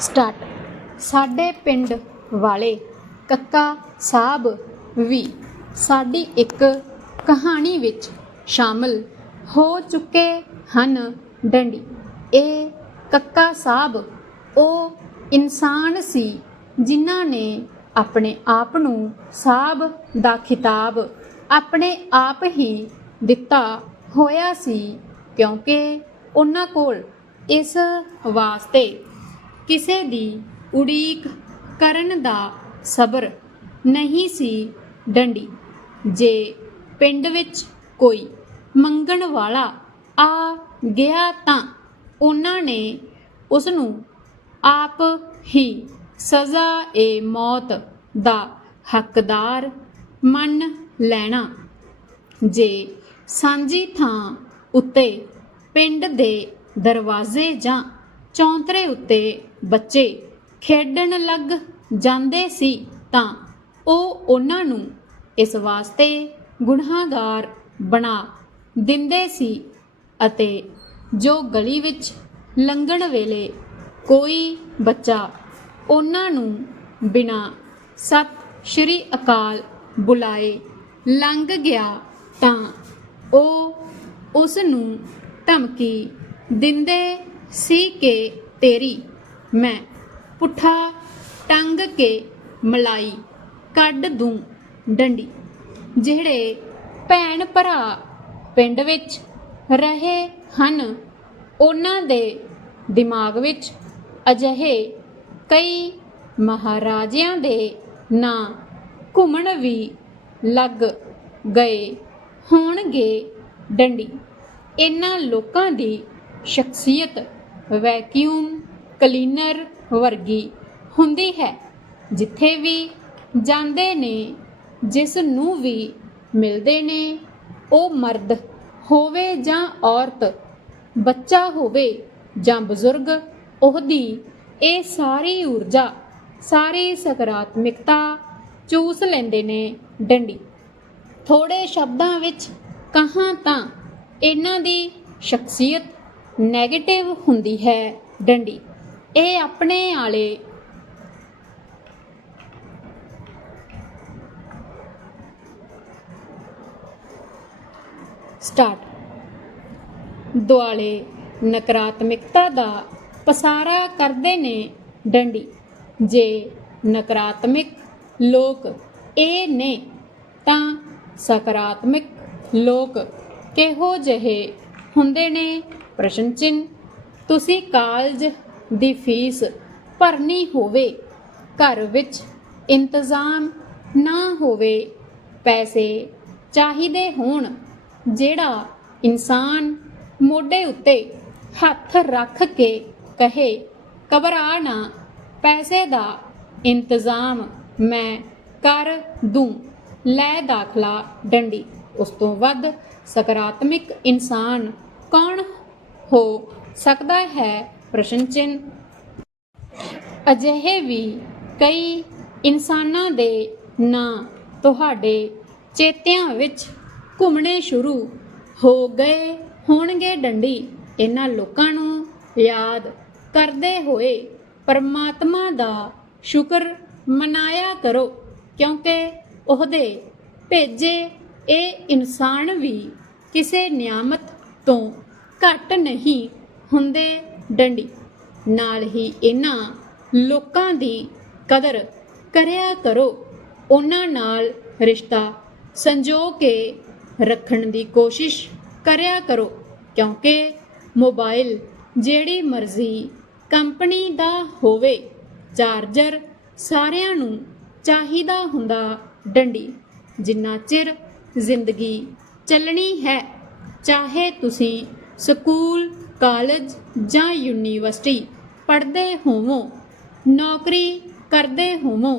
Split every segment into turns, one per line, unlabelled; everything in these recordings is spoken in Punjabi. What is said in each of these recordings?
ਸਟਾਰਟ। ਸਾਡੇ ਪਿੰਡ ਵਾਲੇ ਕੱਕਾ ਸਾਹਿਬ ਵੀ ਸਾਡੀ ਇੱਕ ਕਹਾਣੀ ਵਿੱਚ ਸ਼ਾਮਲ ਹੋ ਚੁੱਕੇ ਹਨ ਡੰਡੀ। ਇਹ ਕੱਕਾ ਸਾਹਿਬ, ਉਹ ਇਨਸਾਨ ਸੀ ਜਿਨ੍ਹਾਂ ਨੇ ਆਪਣੇ ਆਪ ਨੂੰ ਸਾਹਿਬ ਦਾ ਖਿਤਾਬ ਆਪਣੇ ਆਪ ਹੀ ਦਿੱਤਾ ਹੋਇਆ ਸੀ ਕਿਉਂਕਿ ਉਹਨਾਂ ਕੋਲ ਇਸ ਵਾਸਤੇ ਕਿਸੇ ਦੀ ਉਡੀਕ ਕਰਨ ਦਾ ਸਬਰ ਨਹੀਂ ਸੀ ਡੰਡੀ। ਜੇ ਪਿੰਡ ਵਿੱਚ ਕੋਈ ਮੰਗਣ ਵਾਲਾ ਆ ਗਿਆ ਤਾਂ ਉਹਨਾਂ ਨੇ ਉਸ ਨੂੰ ਆਪ ਹੀ ਸਜ਼ਾ ਏ ਮੌਤ ਦਾ ਹੱਕਦਾਰ ਮੰਨ ਲੈਣਾ। ਜੇ ਸਾਂਝੀ ਥਾਂ ਉੱਤੇ ਪਿੰਡ ਦੇ ਦਰਵਾਜ਼ੇ ਜਾਂ ਚੌਂਤਰੇ ਉੱਤੇ ਬੱਚੇ ਖੇਡਣ ਲੱਗ ਜਾਂਦੇ ਸੀ ਤਾਂ ਉਹ ਉਹਨਾਂ ਨੂੰ ਇਸ ਵਾਸਤੇ ਗੁਨਾਹਗਾਰ ਬਣਾ ਦਿੰਦੇ ਸੀ ਅਤੇ ਜੋ ਗਲੀ ਵਿੱਚ ਲੰਘਣ ਵੇਲੇ ਕੋਈ ਬੱਚਾ ਉਹਨਾਂ ਨੂੰ ਬਿਨਾ ਸਤਿ ਸ਼੍ਰੀ ਅਕਾਲ ਬੁਲਾਏ ਲੰਘ ਗਿਆ ਤਾਂ ਉਹ ਉਸ ਨੂੰ ਧਮਕੀ ਦਿੰਦੇ ਸੀ ਕਿ ਤੇਰੀ। ਮੈਂ ਪੁੱਠਾ ਟੰਗ ਕੇ ਮਲਾਈ ਕੱਢ ਦੂੰ ਡੰਡੀ। ਜਿਹੜੇ ਭੈਣ ਭਰਾ ਪਿੰਡ ਵਿੱਚ ਰਹੇ ਹਨ, ਉਹਨਾਂ ਦੇ ਦਿਮਾਗ ਵਿੱਚ ਅਜਿਹੇ ਕਈ ਮਹਾਰਾਜਿਆਂ ਦੇ ਨਾਂ ਘੁੰਮਣ ਵੀ ਲੱਗ ਗਏ ਹੋਣਗੇ ਡੰਡੀ। ਇਹਨਾਂ ਲੋਕਾਂ ਦੀ ਸ਼ਖਸੀਅਤ ਵੈਕਿਊਮ ਕਲੀਨਰ ਵਰਗੀ ਹੁੰਦੀ ਹੈ, ਜਿੱਥੇ ਵੀ ਜਾਂਦੇ ਨੇ, ਜਿਸ ਨੂੰ ਵੀ ਮਿਲਦੇ ਨੇ, ਉਹ ਮਰਦ ਹੋਵੇ ਜਾਂ ਔਰਤ, ਬੱਚਾ ਹੋਵੇ ਜਾਂ ਬਜ਼ੁਰਗ, ਉਹਦੀ ਇਹ ਸਾਰੀ ਊਰਜਾ, ਸਾਰੀ ਸਕਾਰਾਤਮਕਤਾ ਚੂਸ ਲੈਂਦੇ ਨੇ ਡੰਡੀ। ਥੋੜੇ ਸ਼ਬਦਾਂ ਵਿੱਚ ਕਹਾਂ ਤਾਂ ਇਹਨਾਂ ਦੀ ਸ਼ਖਸੀਅਤ 네ਗੇਟਿਵ ਹੁੰਦੀ ਹੈ ਡੰਡੀ। ਇਹ ਆਪਣੇ ਆਲੇ ਸਟਾਰਟ ਦੁਆਲੇ ਨਕਾਰਾਤਮਕਤਾ ਦਾ ਪਸਾਰਾ ਕਰਦੇ ਨੇ ਡੰਡੀ। ਜੇ ਨਕਾਰਾਤਮਕ ਲੋਕ ਇਹ ਨੇ, ਤਾਂ ਸਕਾਰਾਤਮਕ ਲੋਕ ਕਿਹੋ ਜਿਹੇ ਹੁੰਦੇ ਨੇ? ਪ੍ਰਸ਼ਨ ਚਿੰਨ ਤੁਸੀਂ ਕਾਲਜ ਦੀ ਫੀਸ ਭਰਨੀ ਹੋਵੇ, ਘਰ ਵਿੱਚ ਇੰਤਜ਼ਾਮ ਨਾ ਹੋਵੇ, ਪੈਸੇ ਚਾਹੀਦੇ ਹੋਣ, ਜਿਹੜਾ ਇਨਸਾਨ ਮੋਢੇ ਉੱਤੇ ਹੱਥ ਰੱਖ ਕੇ ਕਹੇ, ਘਬਰਾ ਨਾ, ਪੈਸੇ ਦਾ ਇੰਤਜ਼ਾਮ ਮੈਂ ਕਰ ਦੂੰ, ਲੈ ਦਾਖਲਾ ਡੰਡੀ। ਉਸ ਤੋਂ ਵੱਧ ਸਕਾਰਾਤਮਿਕ ਇਨਸਾਨ ਕੌਣ ਹੋ ਸਕਦਾ ਹੈ ਪ੍ਰਸ਼ਨ ਚਿੰਨ ਅਜਿਹੇ ਵੀ ਕਈ ਇਨਸਾਨਾਂ ਦੇ ਨਾਂ ਤੁਹਾਡੇ ਚੇਤਿਆਂ ਵਿੱਚ ਘੁੰਮਣੇ ਸ਼ੁਰੂ ਹੋ ਗਏ ਹੋਣਗੇ ਡੰਡੀ। ਇਹਨਾਂ ਲੋਕਾਂ ਨੂੰ ਯਾਦ ਕਰਦੇ ਹੋਏ ਪਰਮਾਤਮਾ ਦਾ ਸ਼ੁਕਰ ਮਨਾਇਆ ਕਰੋ, ਕਿਉਂਕਿ ਉਹਦੇ ਭੇਜੇ ਇਹ ਇਨਸਾਨ ਵੀ ਕਿਸੇ ਨਿਆਮਤ ਤੋਂ ਘੱਟ ਨਹੀਂ ਹੁੰਦੇ ਡੰਡੀ। ਨਾਲ ਹੀ ਇਹਨਾਂ ਲੋਕਾਂ ਦੀ ਕਦਰ ਕਰਿਆ ਕਰੋ। ਉਹਨਾਂ ਨਾਲ ਰਿਸ਼ਤਾ ਸੰਜੋ ਕੇ ਰੱਖਣ ਦੀ ਕੋਸ਼ਿਸ਼ ਕਰਿਆ ਕਰੋ, ਕਿਉਂਕਿ ਮੋਬਾਈਲ ਜਿਹੜੀ ਮਰਜ਼ੀ ਕੰਪਨੀ ਦਾ ਹੋਵੇ, ਚਾਰਜਰ ਸਾਰਿਆਂ ਨੂੰ ਚਾਹੀਦਾ ਹੁੰਦਾ ਡੰਡੀ। ਜਿੰਨਾ ਚਿਰ ਜ਼ਿੰਦਗੀ ਚੱਲਣੀ ਹੈ, ਚਾਹੇ ਤੁਸੀਂ ਸਕੂਲ, ਕਾਲਜ ਜਾਂ ਯੂਨੀਵਰਸਿਟੀ ਪੜ੍ਹਦੇ ਹੋਵੋ, ਨੌਕਰੀ ਕਰਦੇ ਹੋਵੋ,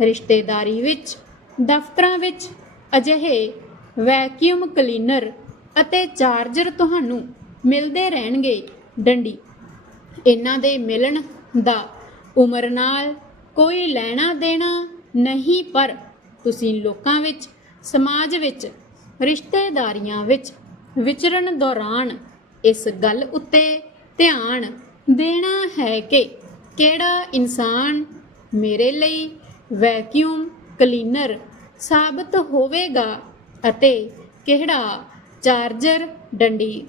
ਰਿਸ਼ਤੇਦਾਰੀ ਵਿੱਚ, ਦਫ਼ਤਰਾਂ ਵਿੱਚ ਅਜਿਹੇ ਵੈਕਿਊਮ ਕਲੀਨਰ ਅਤੇ ਚਾਰਜਰ ਤੁਹਾਨੂੰ ਮਿਲਦੇ ਰਹਿਣਗੇ ਡੰਡੀ। ਇਹਨਾਂ ਦੇ ਮਿਲਣ ਦਾ ਉਮਰ ਨਾਲ ਕੋਈ ਲੈਣਾ ਦੇਣਾ ਨਹੀਂ, ਪਰ ਤੁਸੀਂ ਲੋਕਾਂ ਵਿੱਚ, ਸਮਾਜ ਵਿੱਚ, ਰਿਸ਼ਤੇਦਾਰੀਆਂ ਵਿੱਚ ਵਿਚਰਨ ਦੌਰਾਨ ਇਸ ਗੱਲ ਉੱਤੇ ਧਿਆਨ ਦੇਣਾ ਹੈ ਕਿ ਕਿਹੜਾ ਇਨਸਾਨ ਮੇਰੇ ਲਈ ਵੈਕਿਊਮ ਕਲੀਨਰ ਸਾਬਤ ਹੋਵੇਗਾ ਅਤੇ ਕਿਹੜਾ ਚਾਰਜਰ ਡੰਡੀ